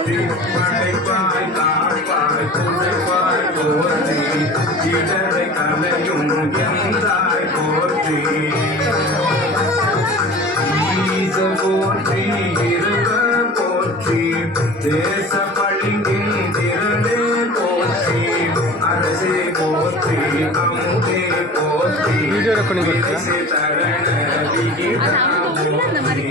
போற்றி படைப்பாய் காப்பாய் புதைப்பாய் போற்றி இடரை கலையும் எந்தாய் போற்றி ஈச போற்றி இருக போற்றி தேச பழிங்கின் திரளே போற்றி அரசே போற்றி அமுதே போற்றி வீடியோ ரெக்கார்டிங் தரண விகிதா போற்றி